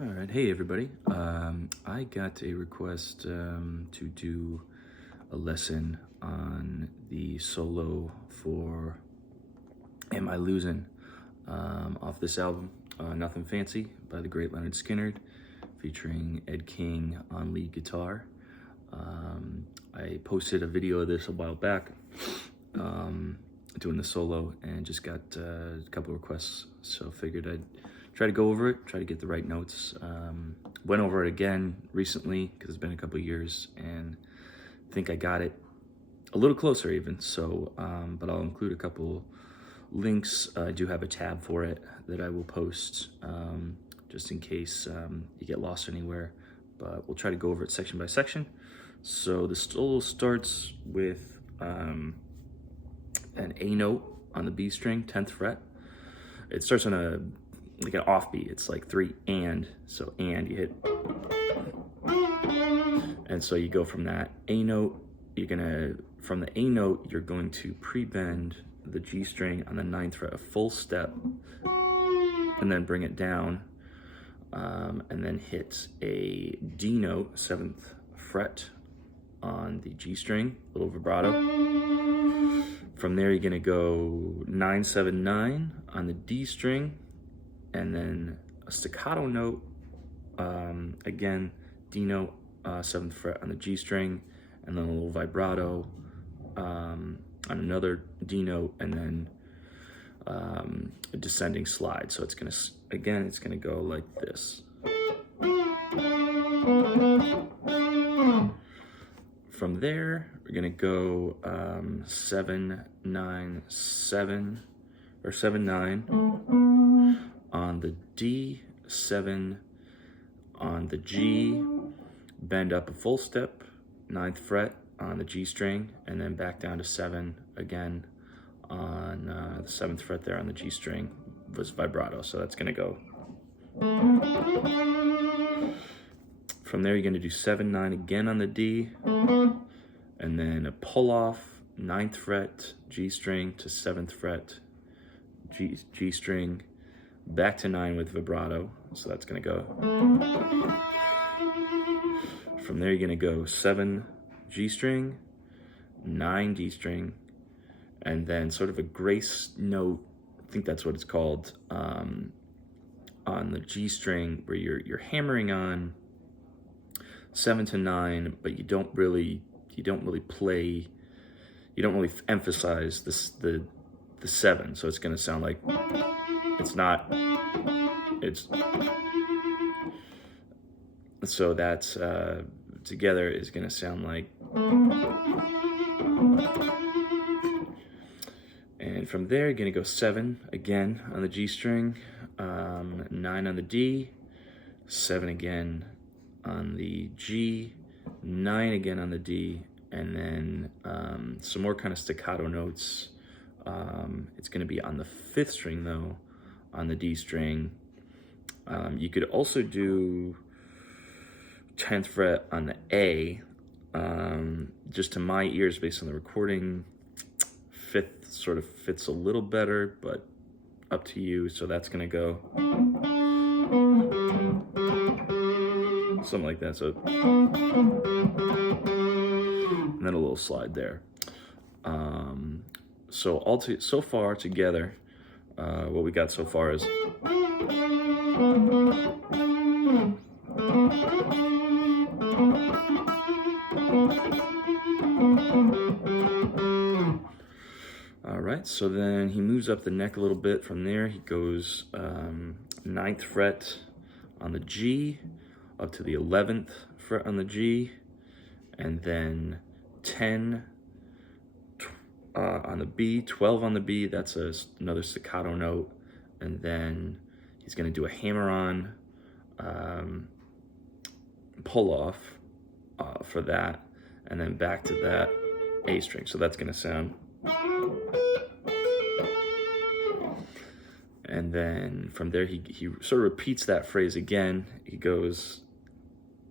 All right, hey everybody. I got a request to do a lesson on the solo for Am I Losin' off this album, Nothing Fancy by the great Lynyrd Skynyrd, featuring Ed King on lead guitar. I posted a video of this a while back, doing the solo, and just got a couple of requests, so figured I'd try to go over it, try to get the right notes. Went over it again recently because it's been a couple of years, and I think I got it a little closer even. So, but I'll include a couple links. I do have a tab for it that I will post just in case you get lost anywhere. But we'll try to go over it section by section. So the solo starts with an A note on the B string, 10th fret. It starts on an offbeat. It's like 3 and, so and you hit, and so you go from that A note. From the A note, you're going to pre-bend the G string on the 9th fret a full step, and then bring it down, and then hit a D note, 7th fret on the G string, a little vibrato. From there, you're gonna go 9, 7, 9 on the D string, and then a staccato note, again, D note, 7th fret on the G string, and then a little vibrato on another D note, and then a descending slide. So it's gonna go like this. From there, we're gonna go 7, 9, 7, or 7, 9 on the D, 7 on the G, bend up a full step, 9th fret on the G string, and then back down to 7 again on the 7th fret there on the G string was vibrato. So that's gonna go. From there, you're gonna do 7, 9 again on the D, and then a pull off, 9th fret, G string to 7th fret, G string, back to 9 with vibrato. So that's gonna go. From there, you're gonna go 7 G string, 9 D string, and then sort of a grace note, I think that's what it's called, on the G string, where you're hammering on 7 to 9, but you don't really emphasize the 7. So it's gonna sound like so that's together is gonna sound like. And from there, you're gonna go 7 again on the G string, 9 on the D, 7 again on the G, 9 again on the D, and then some more kind of staccato notes. It's gonna be on the 5th string though, on the D string. You could also do 10th fret on the A, just to my ears based on the recording. 5th sort of fits a little better, but up to you. So that's gonna go something like that. So, and then a little slide there. So far together, what we got so far is. All right, so then he moves up the neck a little bit. From there, he goes 9th fret on the G, up to the 11th fret on the G, and then 10 on the B, 12 on the B, that's another staccato note, and then he's gonna do a hammer-on pull-off for that, and then back to that A string. So that's gonna sound. And then from there, he sort of repeats that phrase again. He goes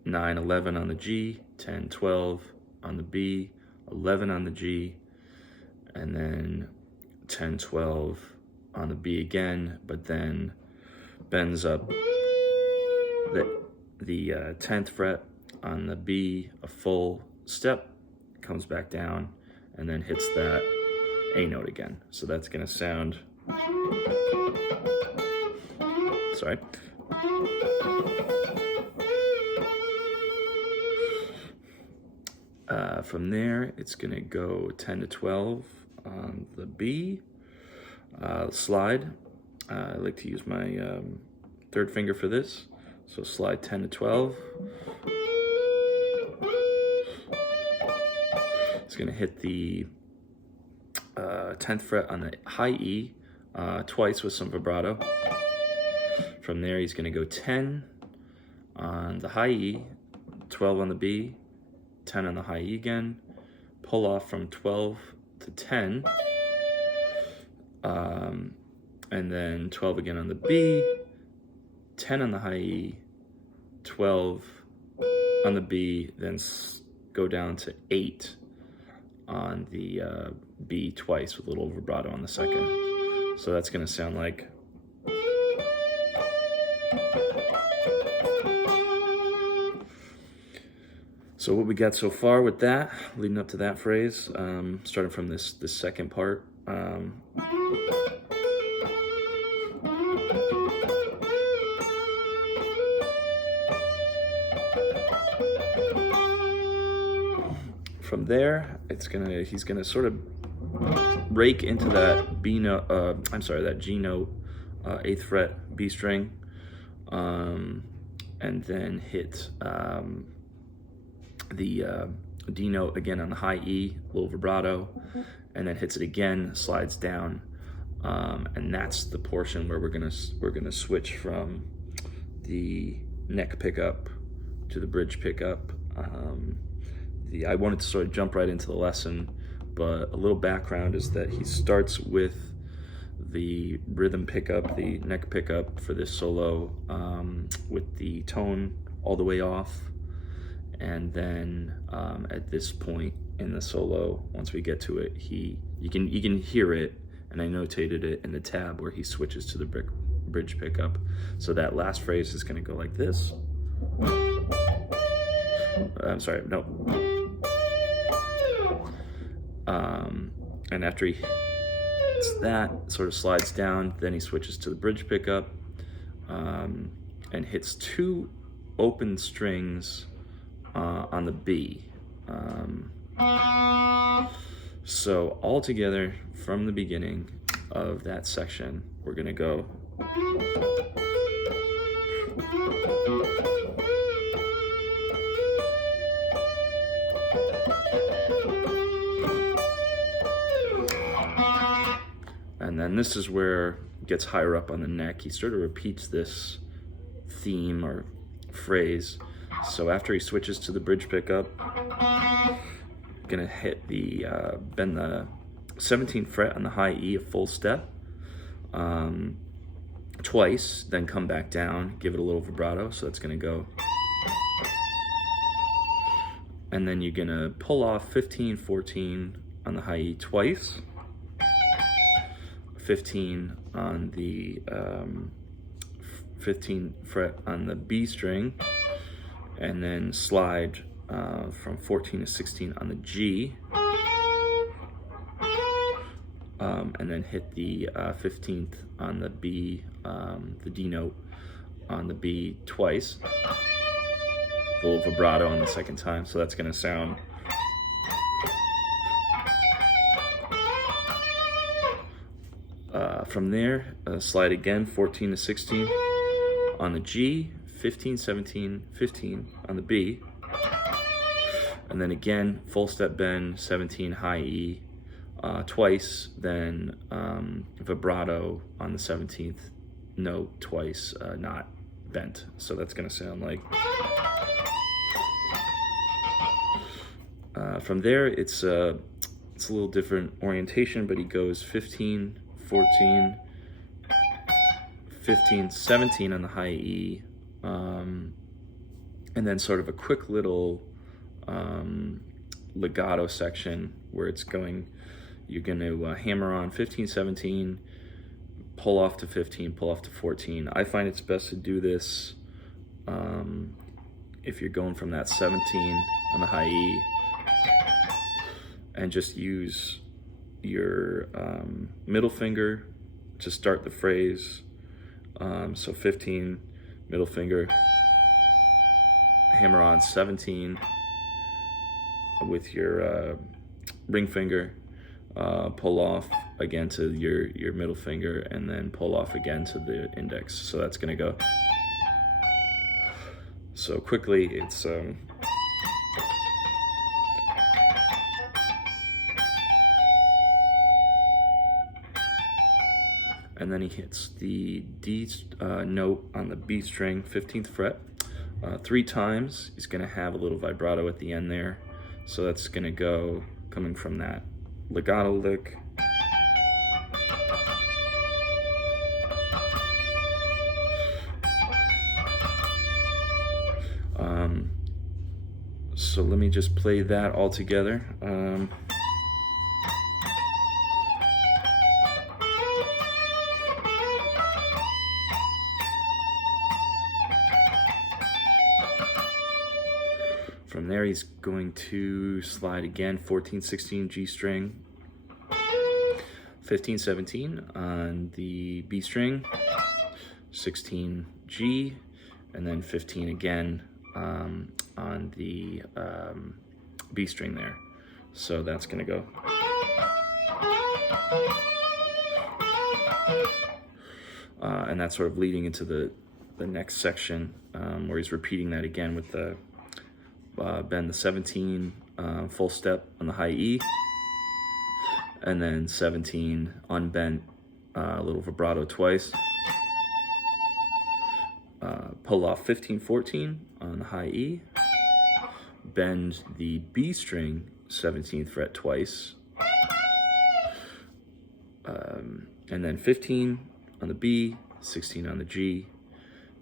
9, 11 on the G, 10, 12 on the B, 11 on the G, and then 10, 12 on the B again, but then bends up the 10th fret on the B, a full step, comes back down, and then hits that A note again. So that's gonna sound, sorry. From there, it's gonna go 10 to 12 on the B, slide. I like to use my third finger for this, so slide 10 to 12. It's gonna hit the 10th fret on the high E twice with some vibrato. From there, he's gonna go 10 on the high E, 12 on the B, 10 on the high E again, pull off from 12 to 10, and then 12 again on the B, 10 on the high E, 12 on the B, then go down to 8 on the B twice with a little vibrato on the second. So that's gonna sound like, so what we got so far with that, leading up to that phrase, starting from this second part. From there, he's gonna sort of rake into that B note, that G note, 8th fret B string, and then hit the D note again on the high E, little vibrato, and then hits it again, slides down, and that's the portion where we're gonna switch from the neck pickup to the bridge pickup. I wanted to sort of jump right into the lesson, but a little background is that he starts with the rhythm pickup, the neck pickup for this solo, with the tone all the way off. And then at this point in the solo, once we get to it, you can hear it, and I notated it in the tab where he switches to the bridge pickup. So that last phrase is gonna go like this. I'm sorry, no. And after he hits that, sort of slides down, then he switches to the bridge pickup, and hits 2 open strings on the B. So all together from the beginning of that section, we're gonna go. And then this is where it gets higher up on the neck. He sort of repeats this theme or phrase. So after he switches to the bridge pickup, gonna hit the bend the 17th fret on the high E, a full step, twice, then come back down, give it a little vibrato. So that's gonna go, and then you're gonna pull off 15, 14 on the high E twice, 15 on the 15th fret on the B string, and then slide from 14 to 16 on the G, and then hit the 15th on the B, the D note on the B twice, a little vibrato on the second time. So that's gonna sound, from there, slide again, 14 to 16 on the G, 15, 17, 15 on the B, and then again, full step bend, 17 high E, twice, then vibrato on the 17th note twice, not bent. So that's gonna sound like, from there, it's a little different orientation, but he goes 15, 14, 15, 17 on the high E, and then sort of a quick little legato section where it's going, you're going to hammer on 15, 17, pull off to 15, pull off to 14. I find it's best to do this if you're going from that 17 on the high E, and just use your middle finger to start the phrase. So 15, middle finger, hammer on 17 with your ring finger, pull off again to your middle finger, and then pull off again to the index. So that's gonna go. So quickly, it's and then he hits the D note on the B string, 15th fret, 3 times. He's gonna have a little vibrato at the end there. So that's gonna go coming from that legato lick. So let me just play that all together. From there, he's going to slide again, 14, 16 G string, 15, 17 on the B string, 16 G, and then 15 again on the B string there. So that's gonna go. And that's sort of leading into the next section where he's repeating that again with the bend the 17 full step on the high E, and then 17 unbent, a little vibrato twice, pull off 15, 14 on the high E, bend the B string 17th fret twice, and then 15 on the B, 16 on the G,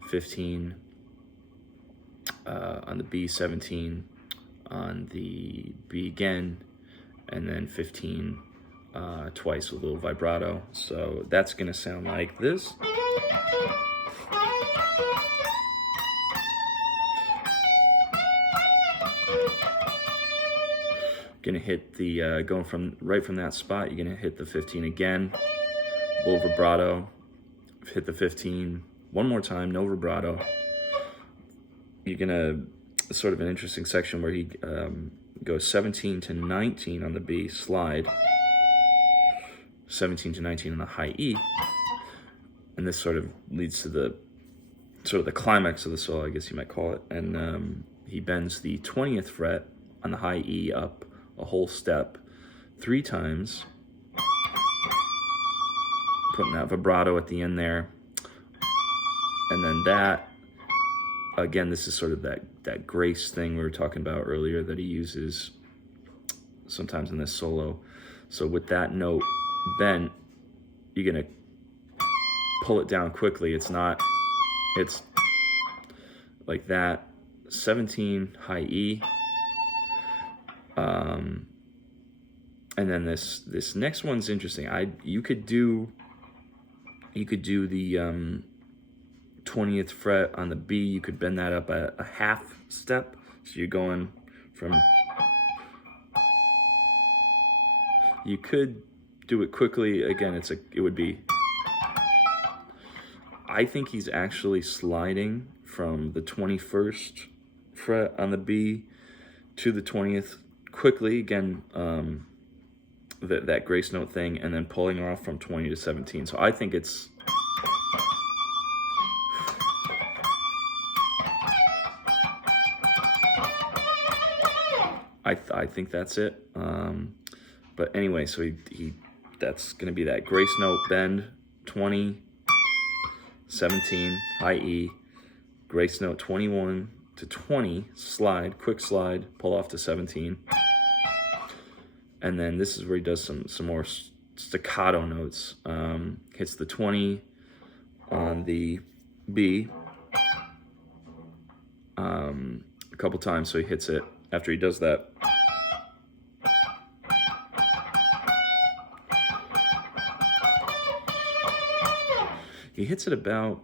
15 on the B, 17 on the B again, and then 15 twice with a little vibrato. So that's gonna sound like this. Gonna hit the, going from right from that spot, you're gonna hit the 15 again, a little vibrato, hit the 15 one more time, no vibrato. You're gonna, sort of an interesting section where he goes 17 to 19 on the B, slide, 17 to 19 on the high E, and this sort of leads to the climax of the solo, I guess you might call it. And he bends the 20th fret on the high E up a whole step 3 times, putting that vibrato at the end there, and then that. Again, this is sort of that grace thing we were talking about earlier that he uses sometimes in this solo. So with that note bent, you're gonna pull it down quickly. It's like that, 17 high E, and then this next one's interesting. You could do the 20th fret on the B, you could bend that up a half step. So you're going from, you could do it quickly. Again, it would be, I think he's actually sliding from the 21st fret on the B to the 20th quickly. Again, that grace note thing, and then pulling off from 20 to 17. So I think it's, I think that's it. But anyway, so he that's gonna be that grace note bend, 20, 17, high E, grace note 21 to 20, slide, quick slide, pull off to 17. And then this is where he does some more staccato notes. Hits the 20 on the B a couple times, so he hits it. After he does that, he hits it about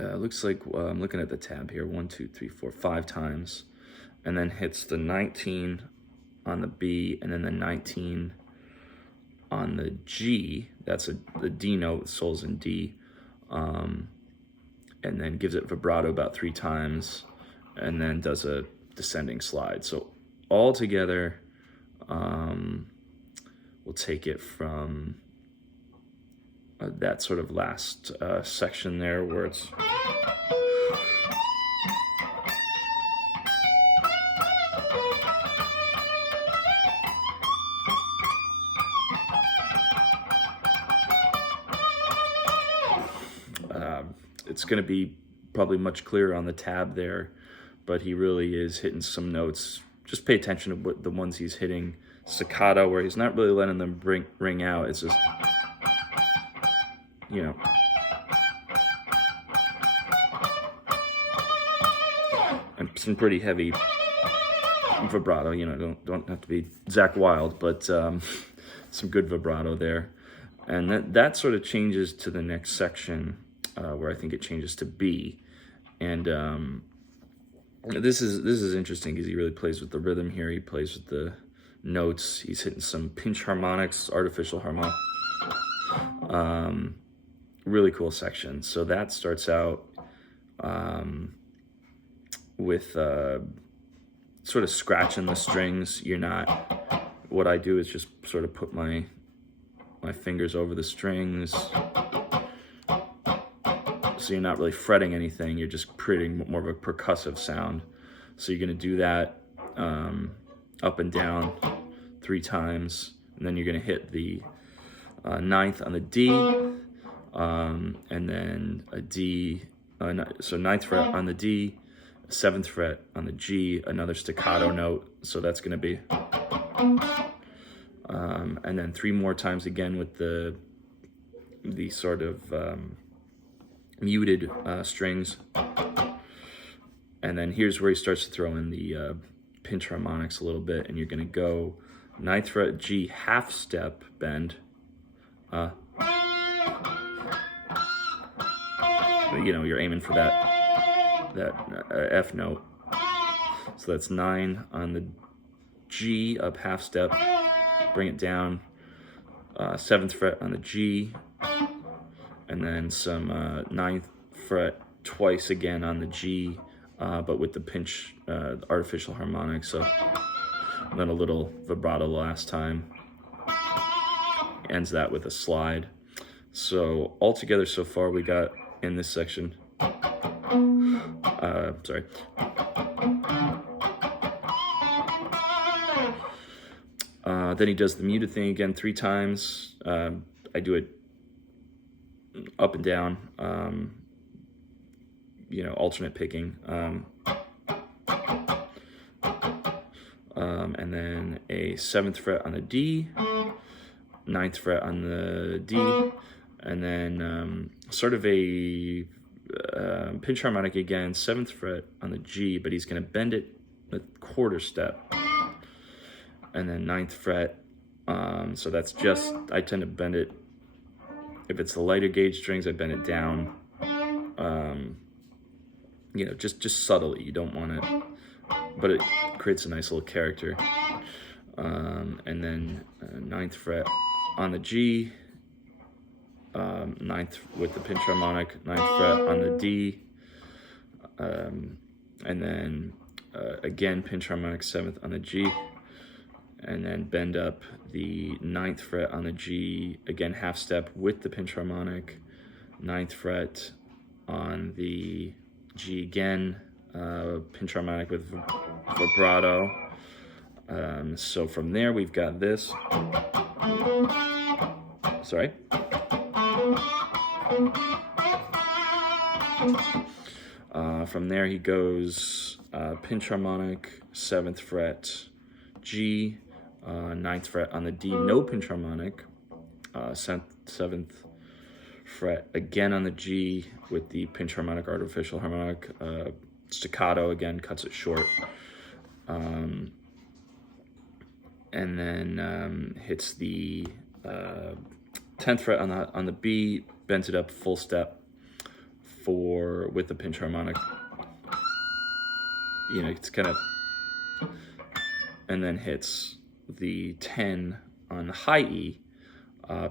looks like I'm looking at the tab here, 1, 2, 3, 4, 5 times, and then hits the 19 on the B, and then the 19 on the G. That's the D note, soul's in D, and then gives it vibrato about 3 times, and then does a descending slide. So all together, we'll take it from that sort of last section there where it's it's going to be probably much clearer on the tab there, but he really is hitting some notes. Just pay attention to what the ones he's hitting staccato, where he's not really letting them ring out. It's just, you know, and some pretty heavy vibrato. You know, don't have to be Zakk Wylde, but some good vibrato there. And that sort of changes to the next section, where I think it changes to B. And this is interesting because he really plays with the rhythm here. He plays with the notes. He's hitting some pinch harmonics, artificial harmonics. Really cool section. So that starts out with sort of scratching the strings. You're not, what I do is just sort of put my fingers over the strings. So you're not really fretting anything, you're just creating more of a percussive sound. So you're gonna do that up and down 3 times, and then you're gonna hit the 9th on the D, and then a D, so 9th fret on the D, 7th fret on the G, another staccato note, so that's gonna be, and then 3 more times again with the sort of muted strings, and then here's where he starts to throw in the pinch harmonics a little bit, and you're gonna go 9th fret G, half step bend, you know, you're aiming for that F note, so that's 9 on the G, up half step, bring it down, 7th fret on the G, and then some 9th fret twice again on the G, but with the pinch artificial harmonics. So then a little vibrato last time, ends that with a slide. So all together so far we got in this section, sorry. Then he does the muted thing again 3 times. I do it up and down, you know, alternate picking, and then a 7th fret on the D, 9th fret on the D, and then sort of a pinch harmonic again, 7th fret on the G, but he's going to bend it a quarter step, and then 9th fret, so that's just, I tend to bend it, if it's the lighter gauge strings, I bend it down, you know, just subtly. You don't want it, but it creates a nice little character. And then 9th fret on the G, 9th with the pinch harmonic, 9th fret on the D, and then again pinch harmonic, 7th on the G, and then bend up the 9th fret on the G, again half step with the pinch harmonic, 9th fret on the G again, pinch harmonic with vibrato. So from there we've got this, sorry. From there he goes pinch harmonic, 7th fret, G, 9th fret on the D, no pinch harmonic, 7th fret again on the G with the pinch harmonic, artificial harmonic, staccato again, cuts it short, and then hits the 10th fret on the B, bends it up full step with the pinch harmonic. You know, it's kind of, and then hits the 10 on the high E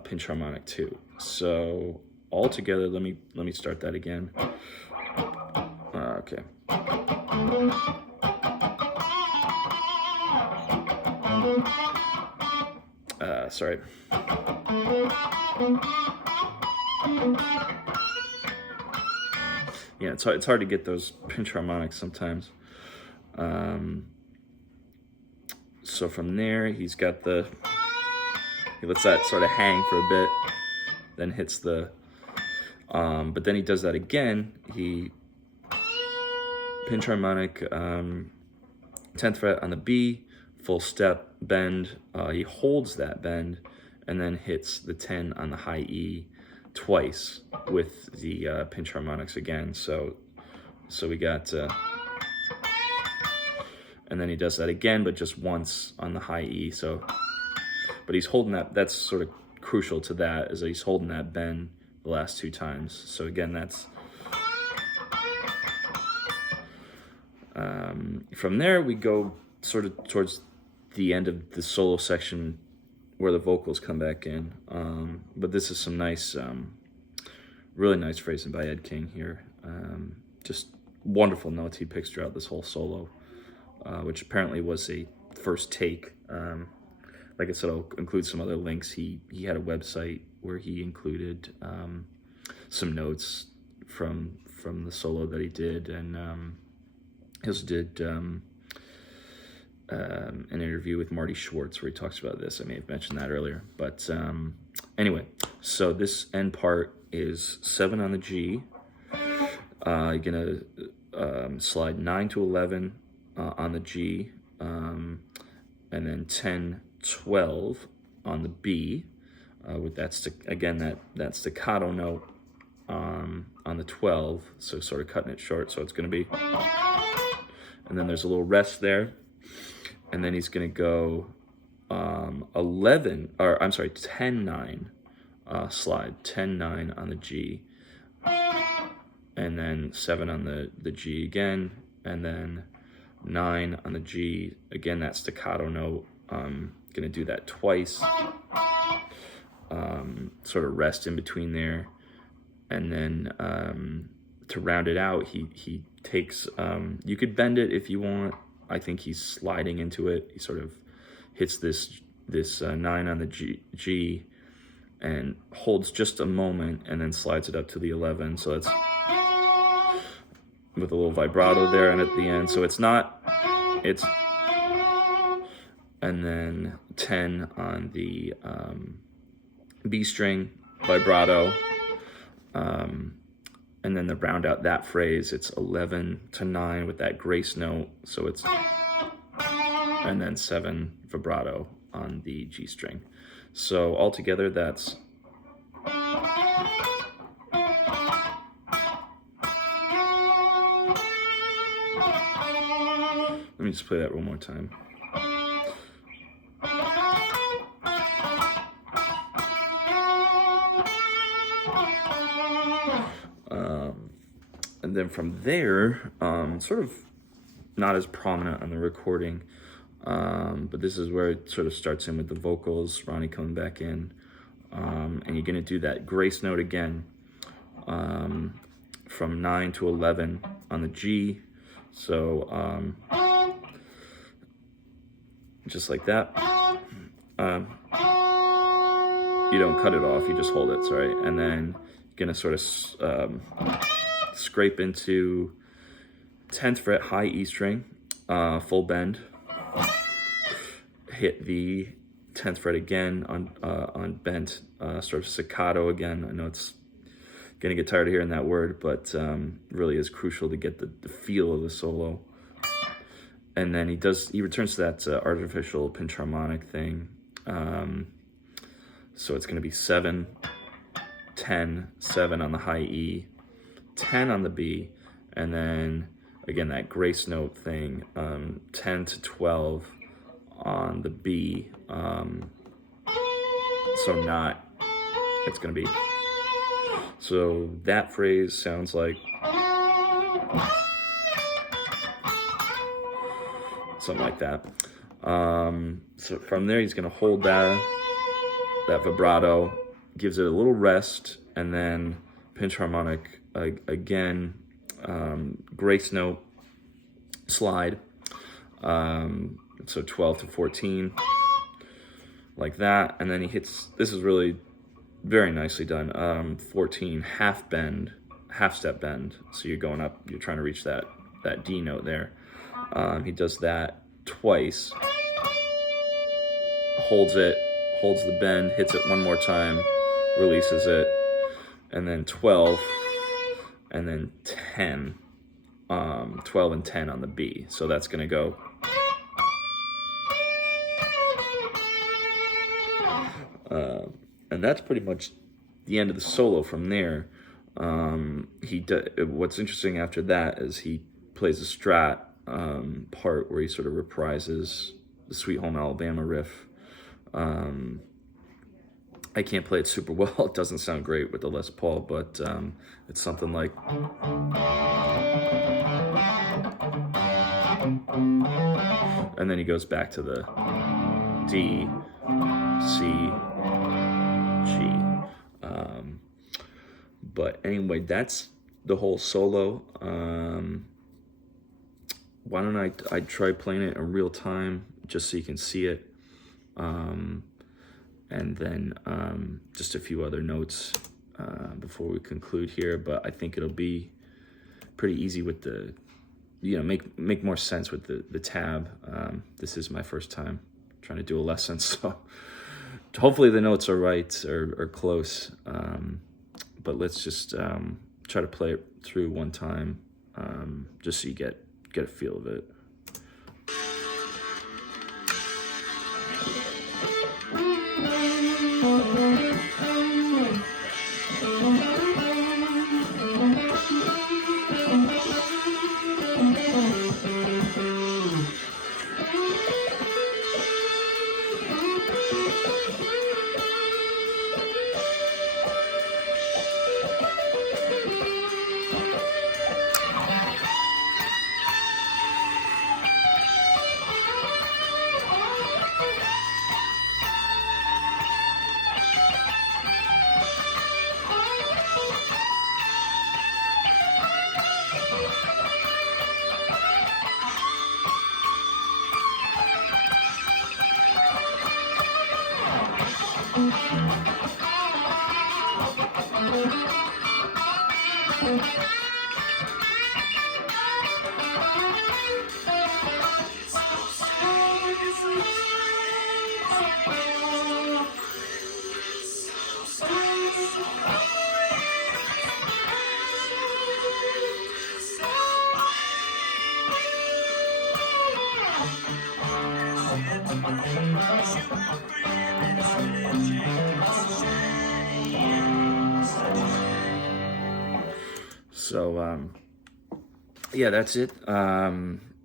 pinch harmonic too. So all together, let me start that again. Okay. Sorry. Yeah, it's hard to get those pinch harmonics sometimes. So from there, he lets that sort of hang for a bit, then hits the, but then he does that again. He pinch harmonic, 10th fret on the B, full step, bend. He holds that bend and then hits the 10 on the high E twice with the pinch harmonics again. So we got, and then he does that again, but just once on the high E. So, but he's holding that, that's sort of crucial to that, is that he's holding that bend the last 2 times. So again, that's, from there we go sort of towards the end of the solo section where the vocals come back in. But this is some nice, really nice phrasing by Ed King here. Just wonderful notes he picks throughout this whole solo, which apparently was a first take. Like I said, I'll include some other links. He had a website where he included some notes from the solo that he did, and he also did an interview with Marty Schwartz where he talks about this. I may have mentioned that earlier, but anyway, so this end part is 7 on the G. You're gonna slide 9 to 11 on the G, and then 10, 12 on the B, with that staccato note on the 12, so sort of cutting it short. So it's gonna be, and then there's a little rest there. And then he's going to go 10, 9, slide, 10, 9 on the G, and then 7 on the G again, and then 9 on the G, again, that staccato note. Going to do that twice, sort of rest in between there, and then to round it out, he takes, you could bend it if you want. I think he's sliding into it. He sort of hits this 9 on the G and holds just a moment and then slides it up to the 11. So it's with a little vibrato there and at the end. So it's, and then 10 on the B string, vibrato. And then to round out that phrase, it's 11 to 9 with that grace note. So it's, and then 7 vibrato on the G string. So altogether, that's, let me just play that one more time. And then from there, sort of not as prominent on the recording, but this is where it sort of starts in with the vocals, Ronnie coming back in, and you're going to do that grace note again, from 9 to 11 on the G, so just like that. You don't cut it off, you just hold it, sorry, and then you're going to sort of scrape into 10th fret high E string, full bend, hit the 10th fret again on bent, sort of staccato again. I know it's gonna get tired of hearing that word, but really is crucial to get the feel of the solo. And then he returns to that artificial pinch harmonic thing. So it's gonna be 7, 10, 7 on the high E, 10 on the B, and then again that grace note thing, 10 to 12 on the B. So not, it's gonna be So that phrase sounds like something like that. So from there, he's gonna hold that vibrato, gives it a little rest, and then pinch harmonic again, grace note, slide. So 12 to 14, like that, and then he hits. This is really very nicely done. 14 half step bend. So you're going up. You're trying to reach that D note there. He does that twice. Holds the bend, hits it one more time, releases it, and then 12, and then 10. 12 and 10 on the B. So that's gonna go. And that's pretty much the end of the solo. From there, what's interesting after that is he plays a strat part where he sort of reprises the Sweet Home Alabama riff. I can't play it super well. It doesn't sound great with the Les Paul, but it's something like. And then he goes back to the D, C, G. But anyway, that's the whole solo. Why don't I try playing it in real time just so you can see it. And then just a few other notes before we conclude here. But I think it'll be pretty easy with the, make more sense with the tab. This is my first time trying to do a lesson, so hopefully the notes are right or close. But let's just try to play it through one time, just so you get a feel of it. So, yeah, that's it. Let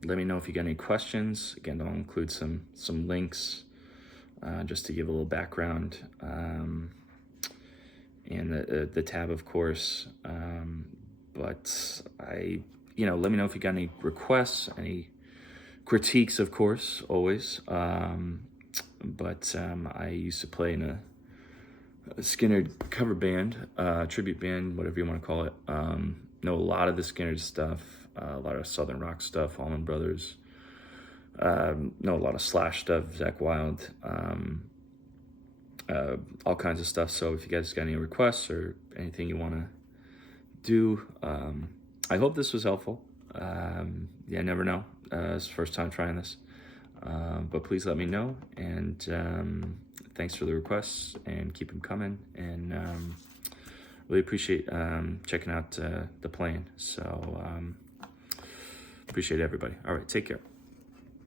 me know if you got any questions. Again, I'll include some links just to give a little background, and the tab, of course. But let me know if you got any requests, any critiques, of course, always. But I used to play in a Skynyrd cover band, tribute band, whatever you want to call it. Know a lot of the Skynyrd stuff, a lot of Southern rock stuff, Allman Brothers. Know a lot of Slash stuff, Zakk Wylde, all kinds of stuff. So if you guys got any requests or anything you want to do, I hope this was helpful. Yeah, I never know. It's the first time trying this. But please let me know, and thanks for the requests, and keep them coming, and really appreciate checking out the playing. So appreciate everybody. All right, take care.